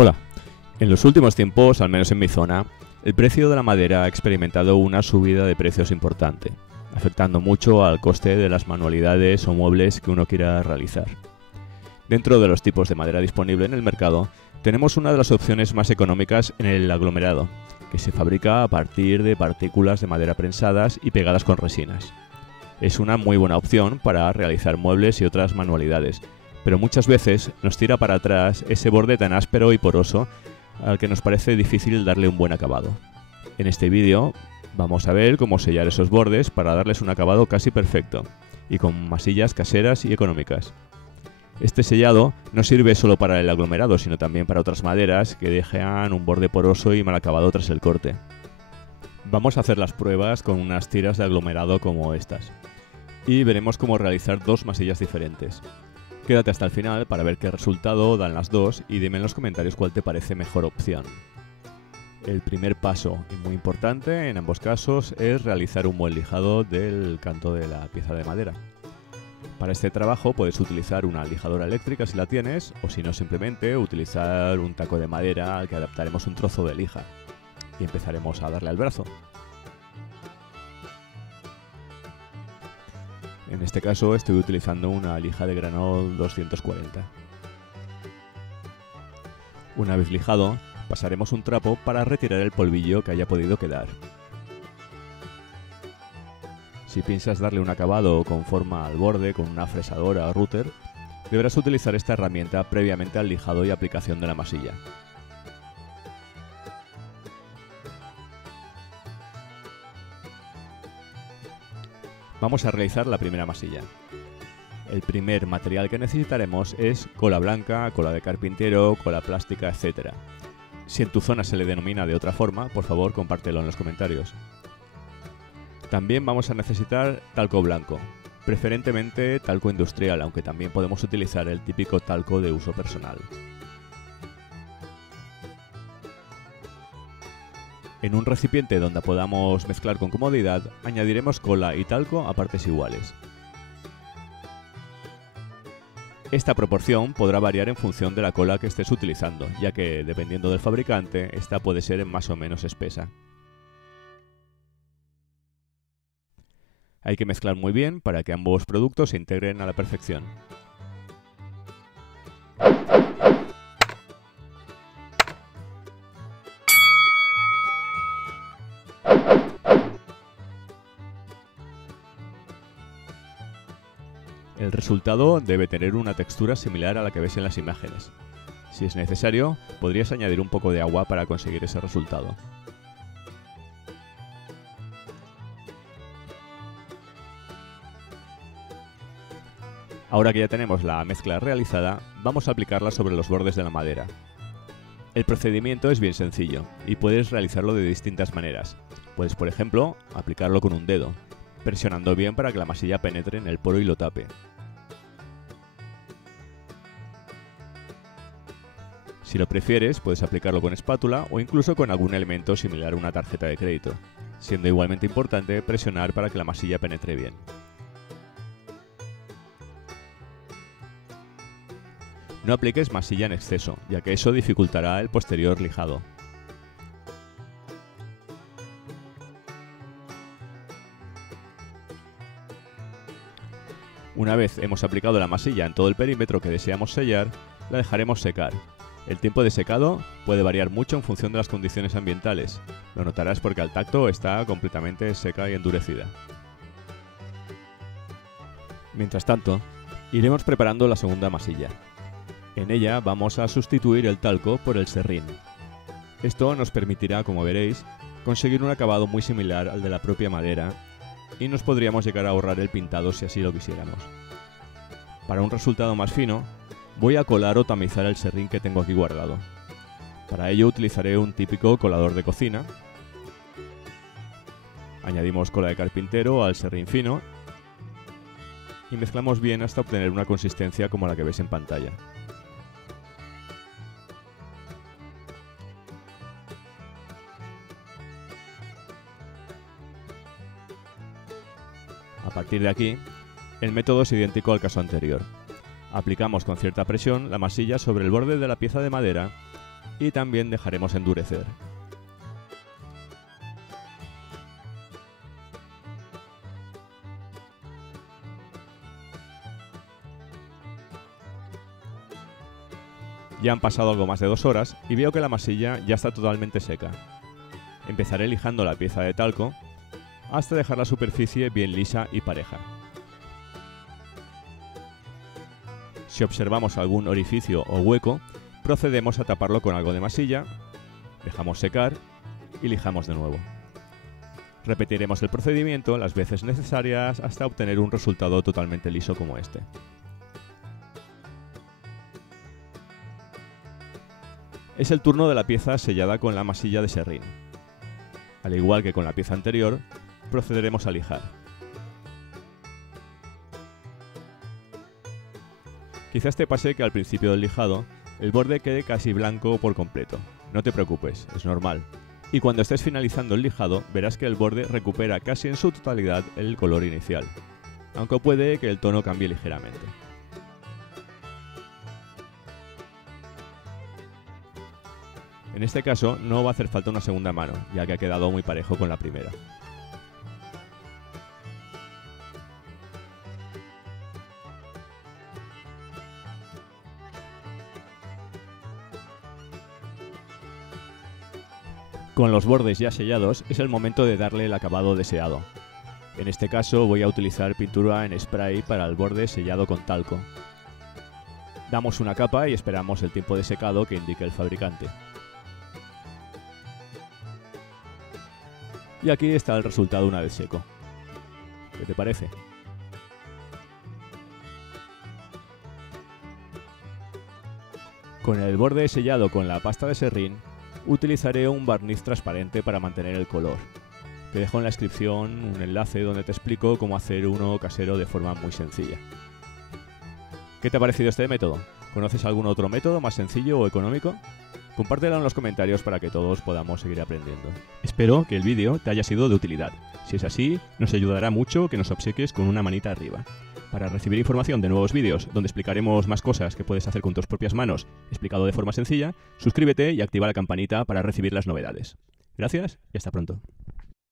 Hola. En los últimos tiempos, al menos en mi zona, el precio de la madera ha experimentado una subida de precios importante, afectando mucho al coste de las manualidades o muebles que uno quiera realizar. Dentro de los tipos de madera disponible en el mercado, tenemos una de las opciones más económicas en el aglomerado, que se fabrica a partir de partículas de madera prensadas y pegadas con resinas. Es una muy buena opción para realizar muebles y otras manualidades, pero muchas veces nos tira para atrás ese borde tan áspero y poroso al que nos parece difícil darle un buen acabado. En este vídeo vamos a ver cómo sellar esos bordes para darles un acabado casi perfecto, y con masillas caseras y económicas. Este sellado no sirve solo para el aglomerado, sino también para otras maderas que dejan un borde poroso y mal acabado tras el corte. Vamos a hacer las pruebas con unas tiras de aglomerado como estas, y veremos cómo realizar dos masillas diferentes. Quédate hasta el final para ver qué resultado dan las dos y dime en los comentarios cuál te parece mejor opción. El primer paso, y muy importante en ambos casos, es realizar un buen lijado del canto de la pieza de madera. Para este trabajo puedes utilizar una lijadora eléctrica si la tienes, o si no simplemente utilizar un taco de madera al que adaptaremos un trozo de lija. Y empezaremos a darle al brazo. En este caso estoy utilizando una lija de grano 240. Una vez lijado, pasaremos un trapo para retirar el polvillo que haya podido quedar. Si piensas darle un acabado con forma al borde con una fresadora o router, deberás utilizar esta herramienta previamente al lijado y aplicación de la masilla. Vamos a realizar la primera masilla. El primer material que necesitaremos es cola blanca, cola de carpintero, cola plástica, etc. Si en tu zona se le denomina de otra forma, por favor compártelo en los comentarios. También vamos a necesitar talco blanco, preferentemente talco industrial, aunque también podemos utilizar el típico talco de uso personal. En un recipiente donde podamos mezclar con comodidad, añadiremos cola y talco a partes iguales. Esta proporción podrá variar en función de la cola que estés utilizando, ya que, dependiendo del fabricante, esta puede ser más o menos espesa. Hay que mezclar muy bien para que ambos productos se integren a la perfección. El resultado debe tener una textura similar a la que ves en las imágenes. Si es necesario, podrías añadir un poco de agua para conseguir ese resultado. Ahora que ya tenemos la mezcla realizada, vamos a aplicarla sobre los bordes de la madera. El procedimiento es bien sencillo y puedes realizarlo de distintas maneras. Puedes, por ejemplo, aplicarlo con un dedo, presionando bien para que la masilla penetre en el poro y lo tape. Si lo prefieres, puedes aplicarlo con espátula o incluso con algún elemento similar a una tarjeta de crédito, siendo igualmente importante presionar para que la masilla penetre bien. No apliques masilla en exceso, ya que eso dificultará el posterior lijado. Una vez hemos aplicado la masilla en todo el perímetro que deseamos sellar, la dejaremos secar. El tiempo de secado puede variar mucho en función de las condiciones ambientales. Lo notarás porque al tacto está completamente seca y endurecida. Mientras tanto, iremos preparando la segunda masilla. En ella vamos a sustituir el talco por el serrín. Esto nos permitirá, como veréis, conseguir un acabado muy similar al de la propia madera y nos podríamos llegar a ahorrar el pintado si así lo quisiéramos. Para un resultado más fino, voy a colar o tamizar el serrín que tengo aquí guardado. Para ello utilizaré un típico colador de cocina. Añadimos cola de carpintero al serrín fino y mezclamos bien hasta obtener una consistencia como la que ves en pantalla. A partir de aquí, el método es idéntico al caso anterior. Aplicamos con cierta presión la masilla sobre el borde de la pieza de madera y también dejaremos endurecer. Ya han pasado algo más de 2 horas y veo que la masilla ya está totalmente seca. Empezaré lijando la pieza de talco hasta dejar la superficie bien lisa y pareja. Si observamos algún orificio o hueco, procedemos a taparlo con algo de masilla, dejamos secar y lijamos de nuevo. Repetiremos el procedimiento las veces necesarias hasta obtener un resultado totalmente liso como este. Es el turno de la pieza sellada con la masilla de serrín. Al igual que con la pieza anterior, procederemos a lijar. Quizás te pase que al principio del lijado, el borde quede casi blanco por completo. No te preocupes, es normal. Y cuando estés finalizando el lijado, verás que el borde recupera casi en su totalidad el color inicial, aunque puede que el tono cambie ligeramente. En este caso no va a hacer falta una segunda mano, ya que ha quedado muy parejo con la primera. Con los bordes ya sellados es el momento de darle el acabado deseado. En este caso voy a utilizar pintura en spray para el borde sellado con talco. Damos una capa y esperamos el tiempo de secado que indique el fabricante. Y aquí está el resultado una vez seco. ¿Qué te parece? Con el borde sellado con la pasta de serrín, utilizaré un barniz transparente para mantener el color. Te dejo en la descripción un enlace donde te explico cómo hacer uno casero de forma muy sencilla. ¿Qué te ha parecido este método? ¿Conoces algún otro método más sencillo o económico? Compártelo en los comentarios para que todos podamos seguir aprendiendo. Espero que el vídeo te haya sido de utilidad. Si es así, nos ayudará mucho que nos obsequies con una manita arriba. Para recibir información de nuevos vídeos donde explicaremos más cosas que puedes hacer con tus propias manos, explicado de forma sencilla, suscríbete y activa la campanita para recibir las novedades. Gracias y hasta pronto.